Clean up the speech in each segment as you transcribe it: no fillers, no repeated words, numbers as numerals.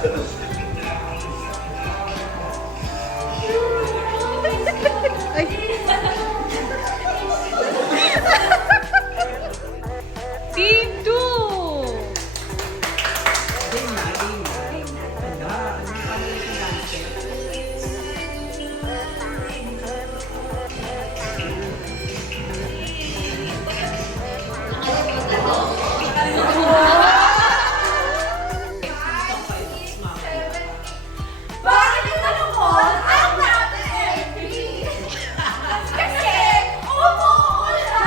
Team 2! Bakit yung malungkot? Ang natin! Kasi, umuulan!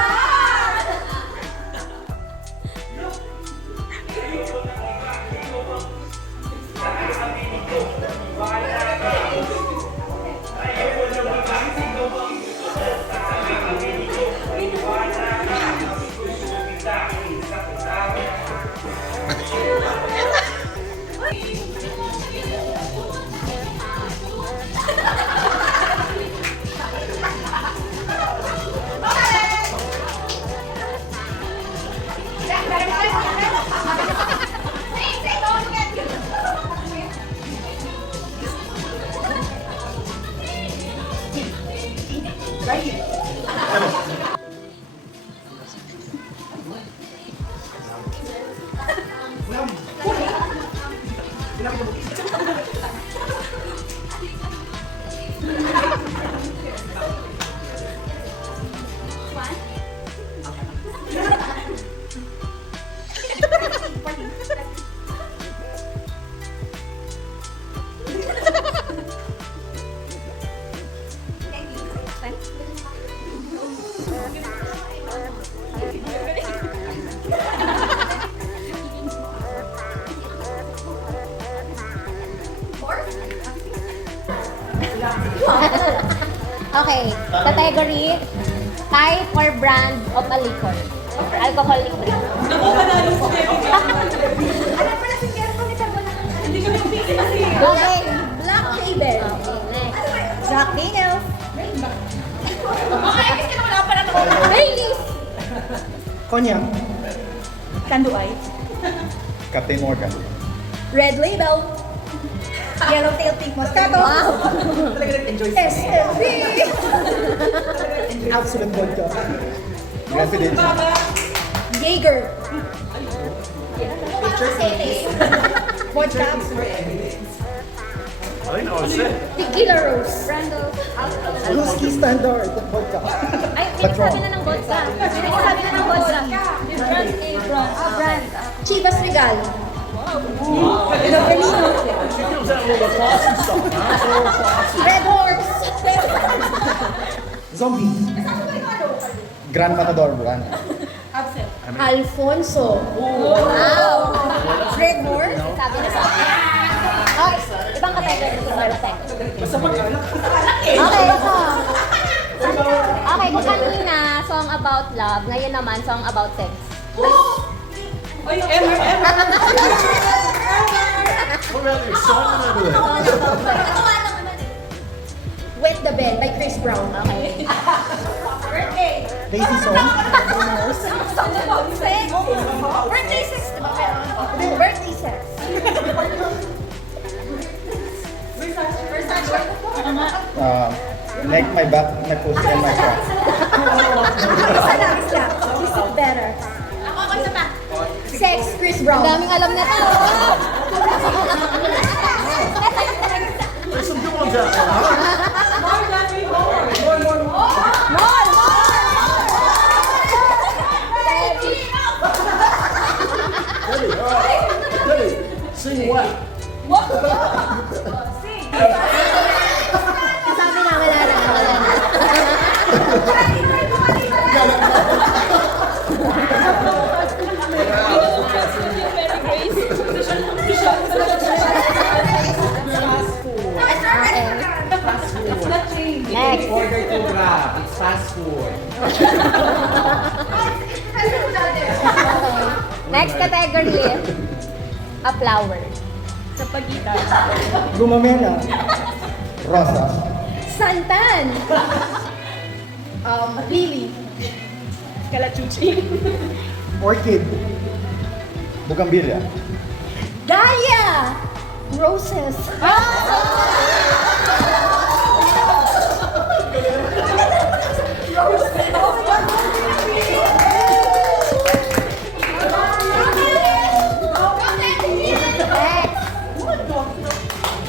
Okay, category, type or brand of a liquor or alcoholic drink. Okay, Black label. Jack Daniels. Baileys. Cognac. Kanduay. Captain Morgan. Red label. Yellowtail pink moscato. SLB. Absolute vodka. Residence. Jaeger. Vodka. Tequila Rose. Whiskey standard. Vodka. Ay, pinasabi na ng vodka. Pinasabi na ng vodka. Brand. Chivas Regal. Red Horse. Zombie. Grand Matador. Bukan. Alfonso. Wow. Red Horse. Sabi na sa okay, ibang category. Okay, ito. Okay, kung kanina, song about love, ngayon naman, song about sex. Wet the Bed by Chris Brown. Okay. Birthday. Daisy song. Song about sex. Birthday sex. Birthday sex. Neck, my back, my pussy, and my front. Isa. Is it better? Sex, Chris Brown. Ang daming alam na to. Sing what? Sabi na, wala na. Next. Order to grab. It's fast food. Next category, a flower. Sa pagitan. Gumamela. Rosa. Santan. Lily. Kalachuchi. Orchid. Bugambilya. Dahlia. Roses.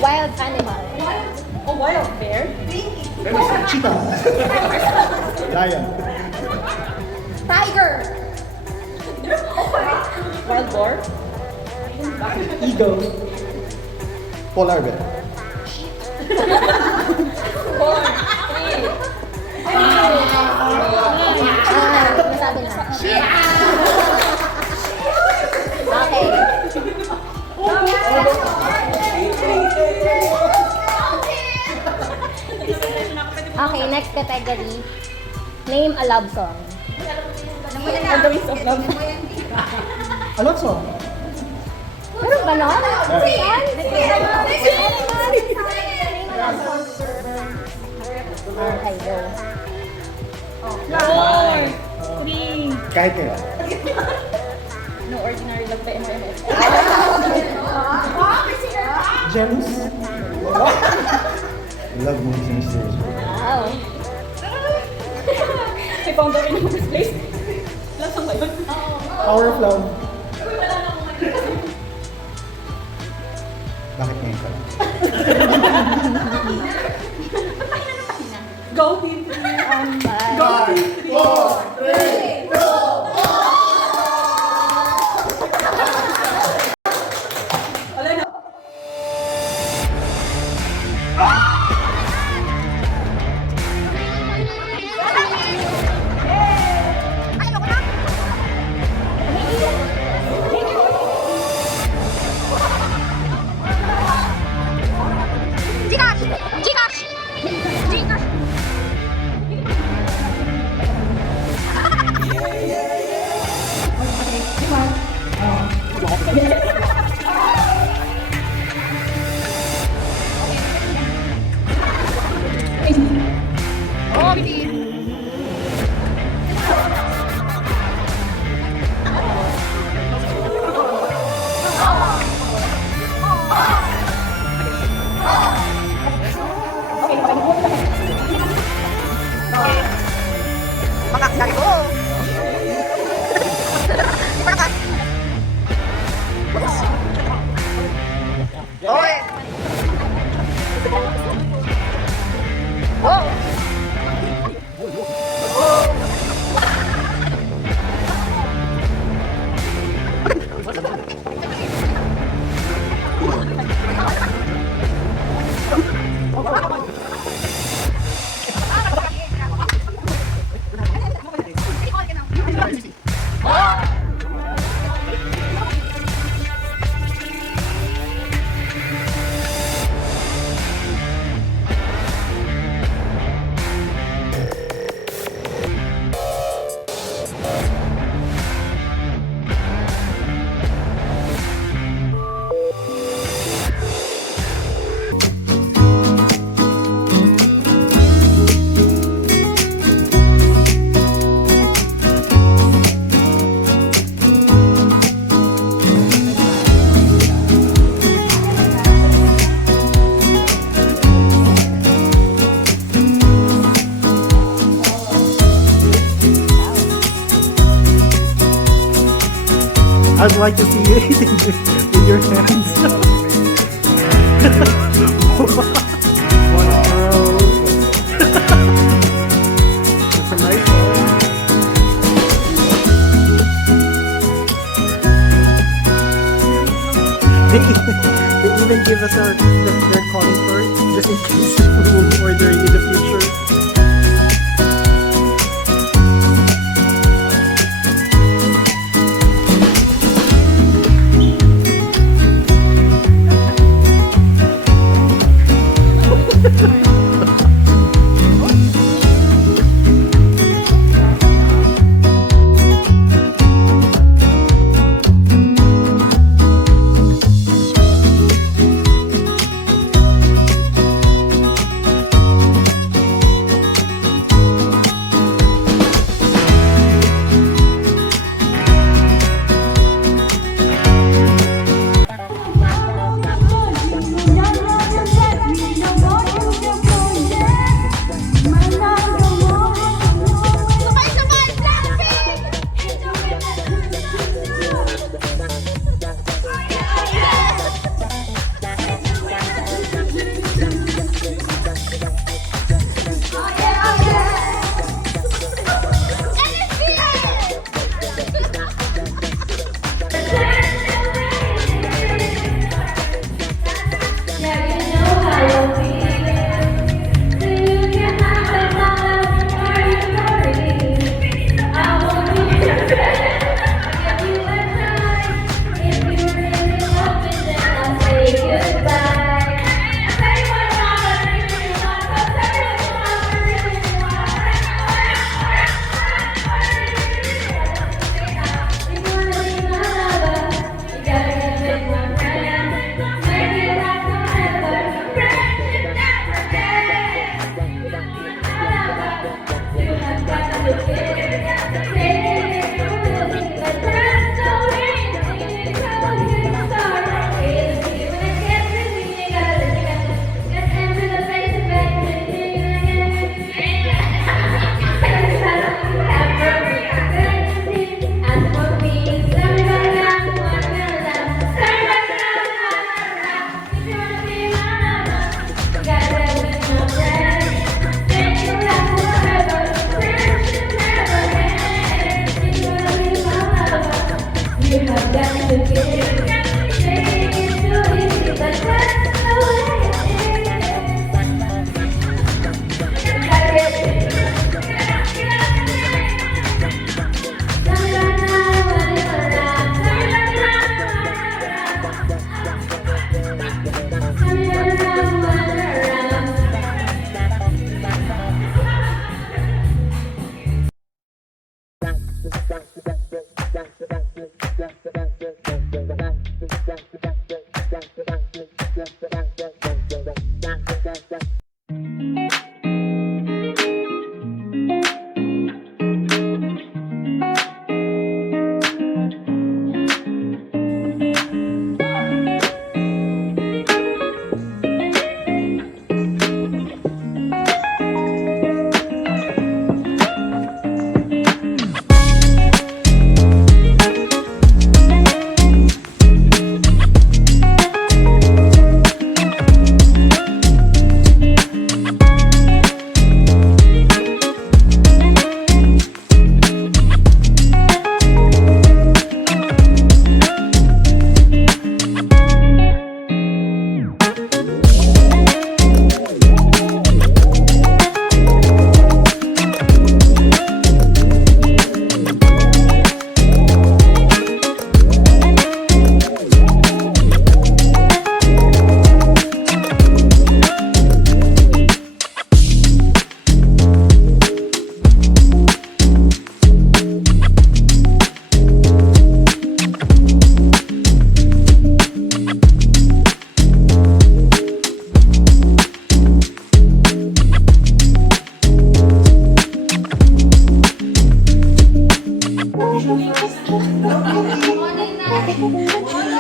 Wild animal. Oh, wild bear. Cheetah. Lion. Tiger. Wild boar. Eagle. Polar bear. Boar. Sabi na. Okay. Okay, next category. Name a love song. On the wings of love. Alonso. Meron ba nun? Meron. Okay, go. Four. Three. Kahit kailan. No ordinary love by MRMS. Jealous. Love moves and mysterious. Wow. I found the ring of this place. Lasang ba yun? Power of love. Bakit ngayon ka lang? Go team. Go team. I'd like to see you eating with your hands. Wow. It's a nice one. They even give us their calling for it, just in case we will order in the future. Morning na.